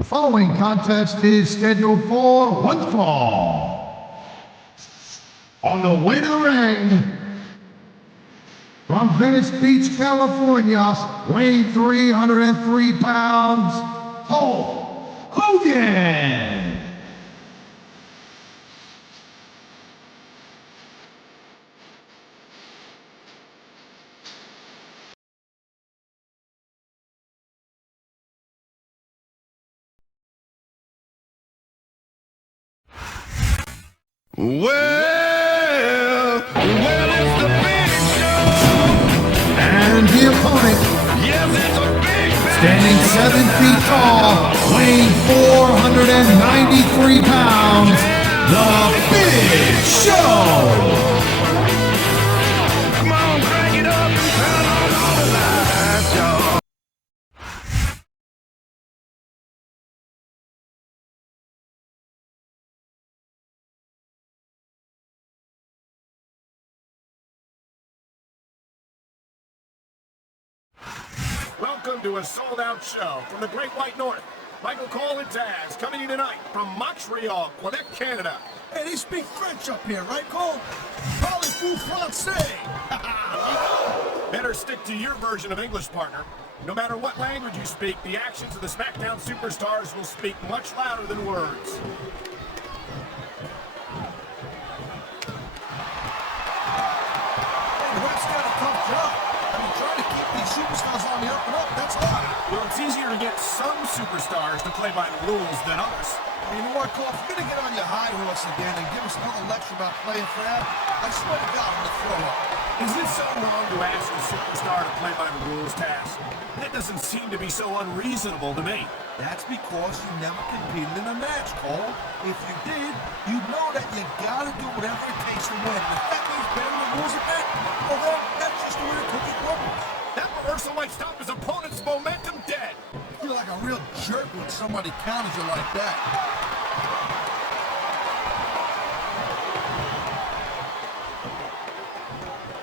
The following contest is scheduled for one fall. On the way to the ring, from Venice Beach, California, weighing 303 pounds, Hogan. Well, it's the big show. And the opponent, Yes, it's a big standing 7 feet tall, weighing 493 pounds, the Big Show. Come on, crank it up and turn on all the lights, y'all. Welcome to a sold-out show from the Great White North. Michael Cole and Taz coming to you tonight from Montreal, Quebec, Canada. Hey, they speak French up here, right, Cole? Parlez-vous français? Better stick to your version of English, partner. No matter what language you speak, the actions of the SmackDown superstars will speak much louder than words. Hey, the ref's got a tough job. I mean, trying to keep these superstars on the up and up, that's hard. Well, it's easier to get some superstars to play by the rules than others. You know what, Cole? If you're going to get on your high horse again and give us another lecture about playing fair, I swear to God, I'm going to throw up. Is it so wrong to ask a superstar to play by the rules, Taz? That doesn't seem to be so unreasonable to me. That's because you never competed in a match, Cole. If you did, you'd know that you got to do whatever it takes to win. If that means bending the rules a bit, well, then that's just the way the cookie crumbles. That reversal might stop his opponent's momentum dead. You feel like a real jerk when somebody counters you like that.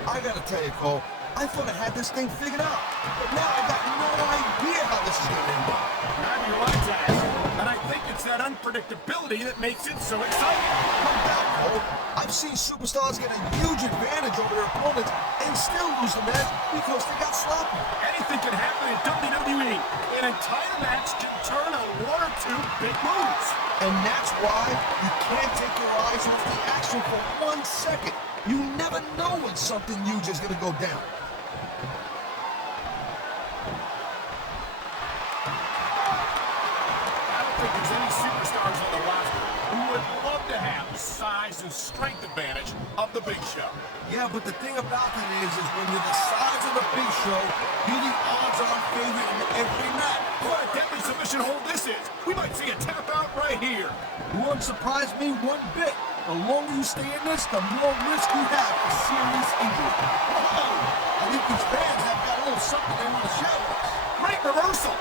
I gotta tell you, Cole, I thought I had this thing figured out, but now I got no idea how this is gonna end up. You're right, Taz. And I think it's that unpredictability that makes it so exciting. No doubt, Cole. I've seen superstars get a huge advantage over their opponents and still lose the match because they got sloppy. Anything can happen in WWE. An entire match can turn on one or two big moves. And that's why you can't take your eyes off the action for 1 second. You never know when something huge is gonna go down. I don't think there's any superstars on the roster who would love to have the size and strength advantage of the Big Show. Yeah, but the thing about it is when you're the size of the Big Show, you're the odds-on favorite in every match. What a deadly submission hold this is. We might see a tap out right here. You wouldn't surprise me one bit. The longer you stay in this, the more risk you have for serious injury. I think these fans have got a little something they want to share with us. Great reversal.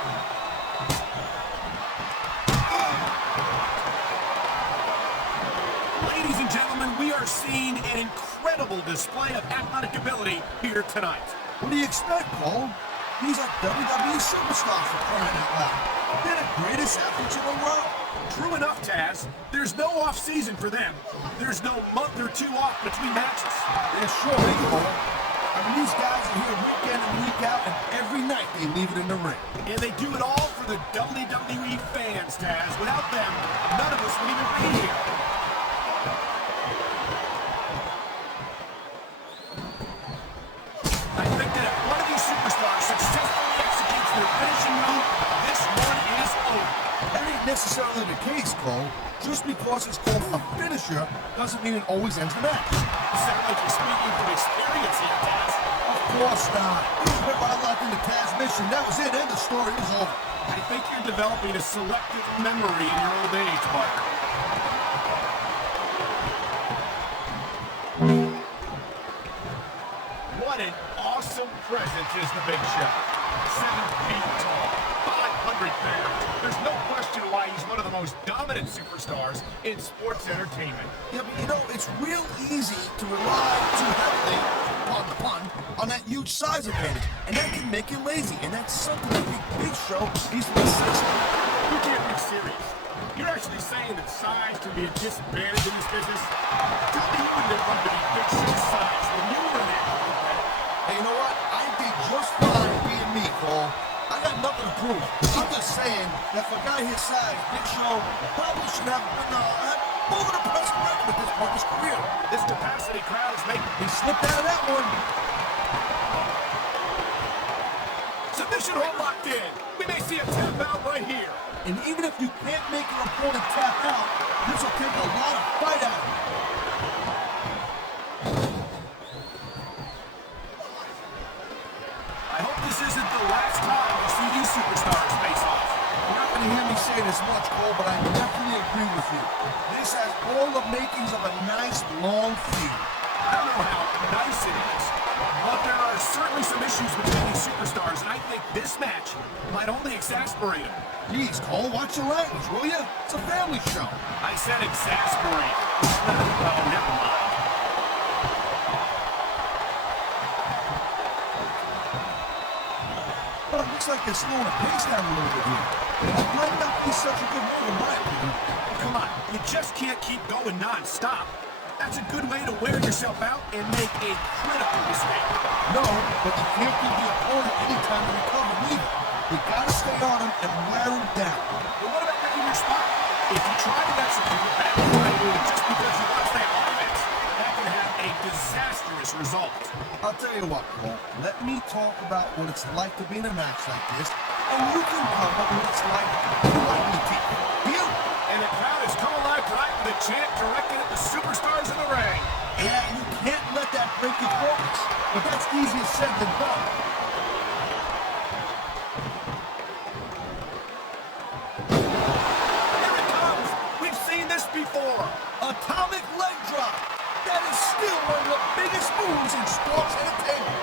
Ladies and gentlemen, we are seeing an incredible display of athletic ability here tonight. What do you expect, Cole? These are WWE superstars for crying out loud. They're the greatest athletes in the world. True enough, Taz. There's no off-season for them. There's no month or two off between matches. They're sure they Cole. I mean, these guys are here week in and week out, and every night they leave it in the ring. And they do it all for the WWE fans, Taz. Without them, none of us would even be here. I think that if one of these superstars successfully executes their finishing move, this one is over. That ain't necessarily the case, Cole. Just because it's called a finisher doesn't mean it always ends the match. You sound like you're speaking from experience here, Taz. Of course not. You went right locked into Taz's mission. That was it. End of story. It was over. I think you're developing a selective memory in your old age, partner. What an awesome presence is the Big Show. 7 feet tall, 500 pounds. There's no question why he's one of the most dominant superstars in sports entertainment. Yeah, but you know, it's real easy to rely too heavily, on the pun, on on that huge size advantage, and that can make you lazy, and that's something I think Big Show needs to be sensitive. You can't be serious. You're actually saying that size can be a disadvantage in this business? Tell me you wouldn't have loved to be Big Show's size when you were in it. Hey, you know what? I did just fine being me, Cole. I got nothing to prove. I'm just saying that for a guy his size, Big Show probably should have been more of an impressive record at this point in his career. This capacity crowd is making He slipped out of that one. submission hold locked in. We may see a tap out right here. And even if you can't make your opponent tap out, this will take a lot of fight out of him. I hope this isn't the last time we see these superstars face off. You're not going to hear me say this much, Cole, but I definitely agree with you. This has all the makings of a nice, long feud. I don't know how nice it is, but there are certainly some issues between these superstars, and I think this match might only exasperate them. Jeez, Cole, watch your language, will you? It's a family show. I said exasperate. Oh, never mind. But it looks like they're slowing the pace down a little bit here. That might not be such a good move in my opinion. Come on, you just can't keep going non-stop. That's a good way to wear yourself out and make a critical mistake. No, but you can't give the opponent any time to recover neither. You gotta stay on him and wear him down. But what about picking your spot? If you try to execute a bad play just because you want to stay on offense, that can have a disastrous result. I'll tell you what, Cole. Let me talk about what it's like to be in a match like this, and you can cover what it's like to like me, team. Deal? And the crowd has come alive tonight with a chant directed at the superstars in the ring. Yeah, you can't let that break your focus, but that's easier said than done. Here it comes. We've seen this before. Atomic leg drop. That is still one of the biggest moves in sports entertainment.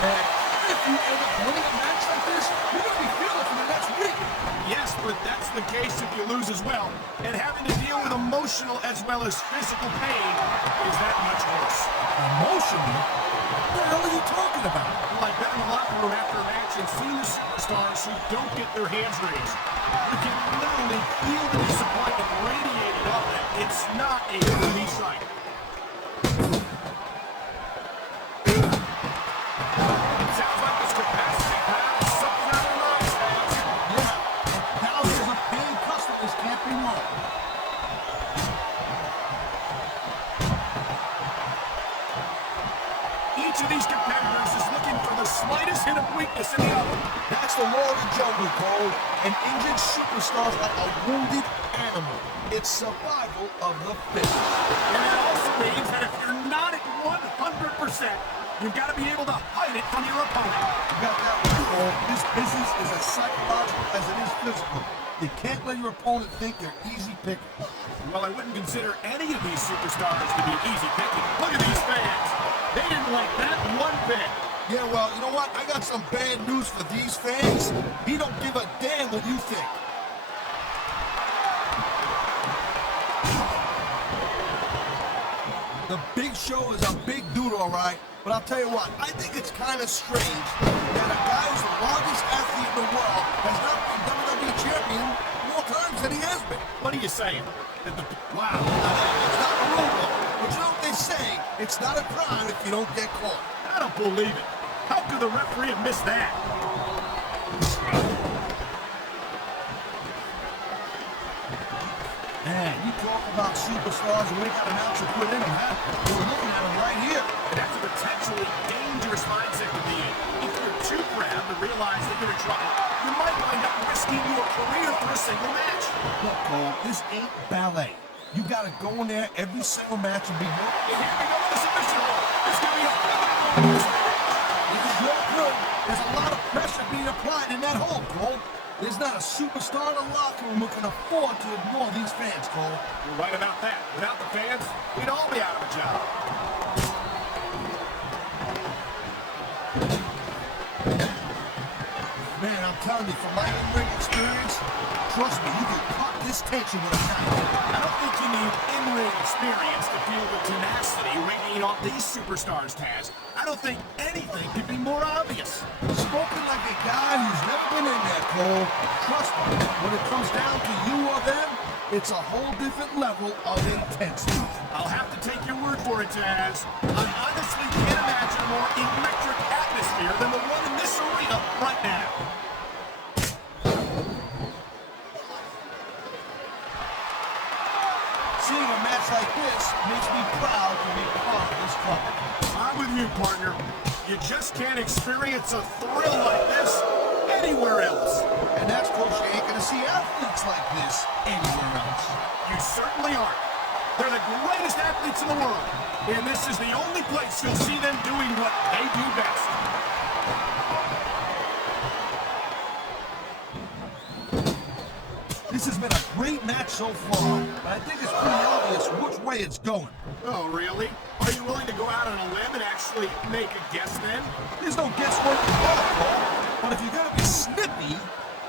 And if you end up winning a match like this, you're going to be feeling for the next week. Yes, but that's the case if you lose as well. And having to deal with emotional as well as physical pain is that much worse. Emotional? What the hell are you talking about? Well, I've been in the locker room after a match and seen the superstars who don't get their hands raised. You can literally feel the disappointment radiating off them. It's not a pretty sight. It sounds like this capacity crowd is something out of their minds, fans. Yeah, and thousands of paying customers can't be wrong. Each of these competitors is looking for the slightest hint of weakness in the other. That's the law of the jungle, Cole. An injured superstar is like a wounded animal. It's survival of the fittest. And that also means that if you're not at 100%, you've got to be able to hide it from your opponent. You got that one, Cole. This business is as psychological as it is physical. You can't let your opponent think you're easy picking. Well, I wouldn't consider any of these superstars to be easy picking. Look at these fans. They didn't like that one bit. Yeah, well, you know what? I got some bad news for these fans. He don't give a damn what you think. The Big Show is a big dude, all right. But I'll tell you what, I think it's kind of strange that a guy who's the largest athlete in the world has not been WWE champion more times than he has been. What are you saying? Wow. It's not a rule, though. But you know what they say? It's not a crime if you don't get caught. I don't believe it. How could the referee have missed that? Man, you talk about superstars who ain't got an ounce of put in them, huh? We're looking at them right here. And that's a potentially dangerous mindset to be in. If you're too proud to realize that you're in trouble, you might wind up risking your career for a single match. Look, Cole, this ain't ballet. You gotta go in there every single match and be good. And here we go with the submission hold. This is going to be a pivotal. If it's no good, there's a lot of pressure being applied in that hole, Cole. There's not a superstar in the locker room who can afford to ignore these fans, Cole. You're right about that. Without the fans, we'd all be out of a job. Man, I'm telling you, from my in-ring experience, trust me, you can cut this tension with a knife. I don't think you need in-ring experience to feel the tenacity radiating off these superstars, Taz. I don't think anything could be more obvious. Spoken like a guy who's never been in there, Cole. Trust me, when it comes down to you or them, it's a whole different level of intensity. I'll have to take your word for it, Taz. I honestly can't imagine a more electric atmosphere than the one in this arena right now. Seeing a match like this makes me proud to be part of this club. I'm with you, partner. You just can't experience a thrill like this anywhere else. And that's because you ain't gonna see athletes like this anywhere else. You certainly aren't. They're the greatest athletes in the world, and this is the only place you'll see them doing what they do best. This has been a great match so far, but I think it's pretty obvious which way it's going. Oh, really? Are you willing to go out on a limb and actually make a guess then? There's no guesswork involved, Cole. But if you're gonna be snippy,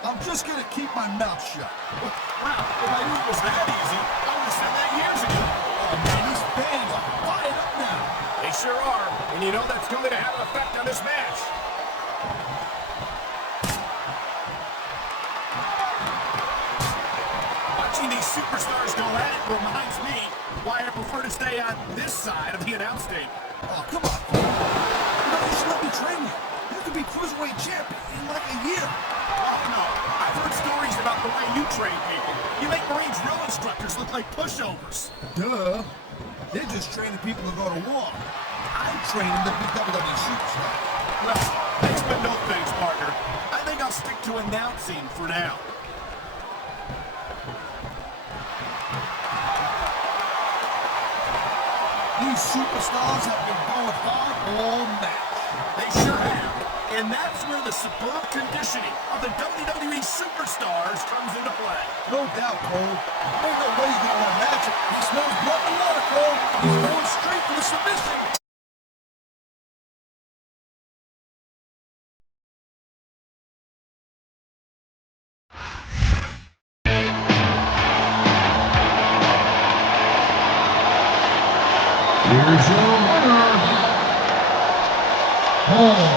I'm just gonna keep my mouth shut. Wow, if I knew it was that easy, I would have said that years ago. Oh man, these fans are fired up now. They sure are, and you know that's going to have an effect on this match. Watching these superstars go at it reminds me why I prefer to stay on this side of the announce table. Oh, come on, Cole. You know, you should let me train you. You could be cruiserweight champion in like a year. Oh no, I've heard stories about the way you train people. You make Marine drill instructors look like pushovers. Duh. They're just training people to go to war. I'm training to be WWE superstars. Well, thanks but no thanks, partner. I think I'll stick to announcing for now. These superstars have been going hard all match. They sure have. And that's where the superb conditioning of the WWE superstars comes into play. No doubt, Cole. Ain't no way he's gonna match it. He smells blood and water, Cole. He's going straight for the submission. Here's your winner, Hogan.